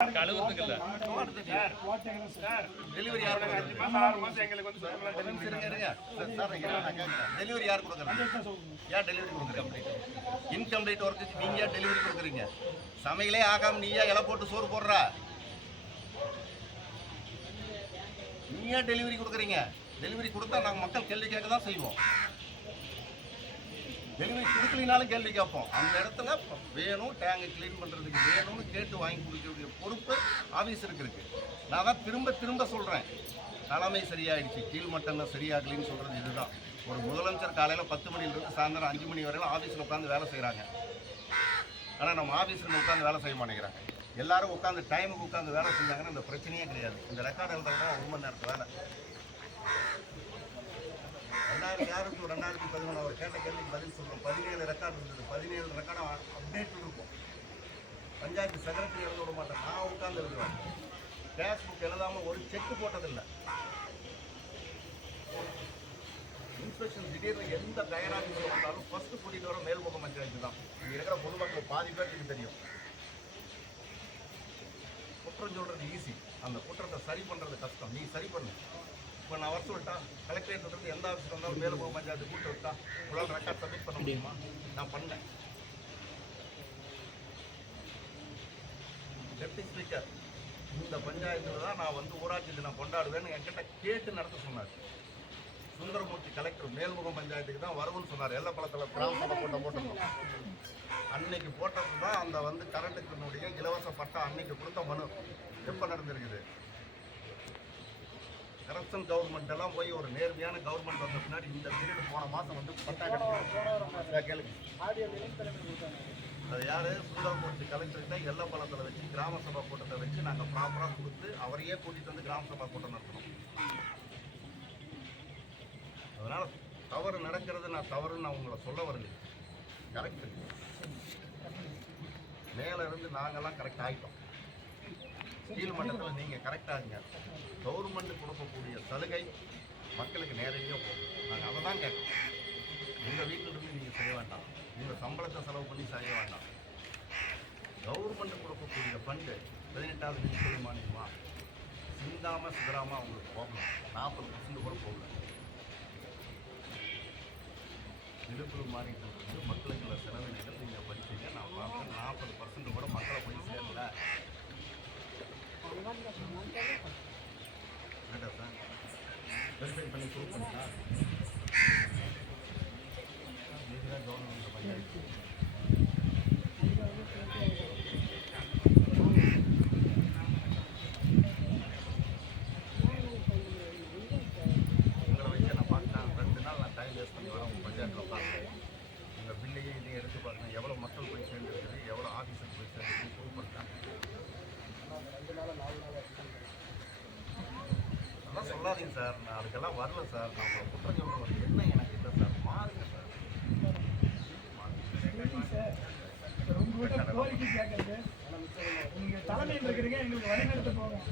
Delivery யார் delivery யார் கொடுக்குறாங்க? ஏன் டெலிவரி கொடுக்குறீங்க? இன்கம்ப்ளீட் ஒர்க்குக்கு நீங்க ஏன் டெலிவரி கொடுக்குறீங்க? சமையலே ஆகாம நீயா இலை போட்டு சோறு போடுற? நீ ஏன் டெலிவரி கொடுக்குறீங்க? டெலிவரி கொடுத்தா நாங்கள் மக்கள் கேள்வி கேட்க தான் செய்வோம். டெலிவரி கொடுக்கலினாலும் கேள்வி கேட்போம். அந்த இடத்துல வேணும், டேங்கை க்ளீன் பண்ணுறதுக்கு வேணும்னு கேட்டு வாங்கி கொடுக்கக்கூடிய பொறுப்பு ஆஃபீஸருக்கு இருக்குது. நான் தான் திரும்ப திரும்ப சொல்கிறேன், தலைமை சரியாயிடுச்சு, கீழ்மட்டம் தான் சரியாகலின்னு சொல்கிறது இதுதான். ஒரு முதலமைச்சர் காலையில் 10 மணிலிருந்து சாயந்தரம் 5 மணி வரையிலும் ஆஃபீஸில் உட்காந்து வேலை செய்கிறாங்க. ஆனால் நம்ம ஆஃபீஸில் உட்காந்து வேலை செய்ய மாட்டேங்கிறாங்க. எல்லாரும் உட்காந்து டைமுக்கு உட்காந்து வேலை செஞ்சாங்கன்னா இந்த பிரச்சனையே கிடையாது. இந்த ரெக்கார்டு எழுதுறதுனா 1 மணி நேரத்து வேலை. 2011 அவர் கேட்ட கேள்விக்கு பதில் சொல்கிறோம். 17 ரெக்கார்டு இருந்தது. 17 ரெக்கார்டு அப்டேட் இருக்கும். பஞ்சாயத்து செக்ரட்டரி எழுத விட மாட்டேன், நான் உட்காந்து எழுதுவேன். கேஷ் புக் எழுதாமல் ஒரு செக்கு போட்டதில்லை. இன்ஸ்பெக்ஷன் திடீர்னு எந்த தயாராக வந்தாலும் ஃபர்ஸ்ட் கூட்டிகிட்டு வர மேல்முக பஞ்சாயத்து தான். இங்கே இருக்கிற பொதுமக்கள் பாதி பேருக்கு தெரியும். குற்றம் சொல்கிறது ஈஸி, அந்த குற்றத்தை சரி பண்ணுறது கஷ்டம். நீ சரி பண்ணு. இப்போ நான் வர சொல்லிட்டா கலெக்டரேட் எந்த ஆஃபீஸில் இருந்தாலும் மேல்முக பஞ்சாயத்து கூப்பிட்டு விட்டா உங்களால் ரெக்கார்ட் சப்மிட் பண்ண முடியுமா? நான் பண்ணேன். டெப்டி ஸ்பீக்கர் இந்த பஞ்சாயத்தில் தான் நான் வந்து ஊராட்சி தினம் கொண்டாடுவேன்னு என்கிட்ட கேட்டு நடத்த சொன்னார். சுந்தரமூர்த்தி கலெக்டர் மேல்முக பஞ்சாயத்துக்கு தான் வரும்னு சொன்னார். எல்லப்பழத்தில் கிராம சபை போட்டிருந்தோம். அன்னைக்கு போட்டது தான் அந்த வந்து கரண்ட்டுக்குனுடைய இலவச பட்டா அன்னைக்கு கொடுத்த மனு. எப்போ நடந்திருக்குது? கரப்ஷன் கவர்மெண்ட் எல்லாம் போய் ஒரு நேர்மையான கவர்மெண்ட் வந்த பின்னாடி இந்த பீரியட் போன மாதம் வந்து பட்டா கிடைக்கும். கேளுங்க, அது யார்? சுந்தரமூர்த்தி கலெக்டர்கிட்ட எல்லப்பழத்தில் வச்சு கிராம சபை கூட்டத்தை வச்சு நாங்கள் ப்ராப்பராக கொடுத்து அவரையே கூட்டிகிட்டு வந்து கிராம சபா கூட்டம் நடத்தணும். அதனால் தவறு நடக்கிறது நான் தவறுன்னு நான் உங்களை சொல்ல வரல. கரெக்டு, மேலே இருந்து நாங்கள்லாம் கரெக்ட் ஆகிட்டோம். கீழ் மட்டத்தில் நீங்கள் கரெக்டாகுங்க. கவர்மெண்ட் கொடுக்கக்கூடிய சலுகை மக்களுக்கு நேரடியாக போகும். நாங்கள் அதை தான் கேட்கணும். உங்கள் வீட்டிலிருந்து நீங்கள் செய்ய வேண்டாம், உங்கள் சம்பளத்தை செலவு பண்ணி செய்ய வேண்டாம். கவர்மெண்ட் கொடுக்கக்கூடிய ஃபண்டு 18வது நிதி மானியமா சிந்தாமல் சிதறாமல் அவங்களுக்கு போகணும். 40% கூட போகல. விழுப்புர மாறிட்டு இருக்குது. மக்களுக்குள்ள செலவினங்கள் நீங்கள் படிச்சீங்க, நான் பார்த்தேன். 40% கூட மக்களை போய் சேரல. வேண்டாம் சார், வெரிஃபை பண்ணி ப்ரூவ் பண்ணிட்டா நீங்கள் தான் கவர்மெண்ட் பஞ்சாயத்து. உங்களை வச்சு நான் பார்த்தேன். 2 நாள் நான் டைம் வேஸ்ட் பண்ணி வரேன் உங்கள் பஞ்சாயத்தில் பார்த்தேன். உங்கள் பில்லையே இதையும் எடுத்து பாருங்கள், எவ்வளோ மக்கள் போய் சேர்ந்துருக்குது, எவ்வளோ ஆஃபீஸருக்கு போய் சேர்ந்துருக்கு ப்ரூவ் பண்ணிட்டாங்க. அதெல்லாம் சொல்லாதீங்க சார், நான் அதுக்கெல்லாம் வரல சார். நான் உங்களை குற்றம் சொல்ல என்ன எனக்கு இல்லை சார். மாறுங்க சார். உங்கள்கிட்ட கோரிக்கை கேட்கறது, நீங்கள் தலைமையில் இருக்கிறீங்க, எங்களுக்கு வழிநடத்த போவோம்.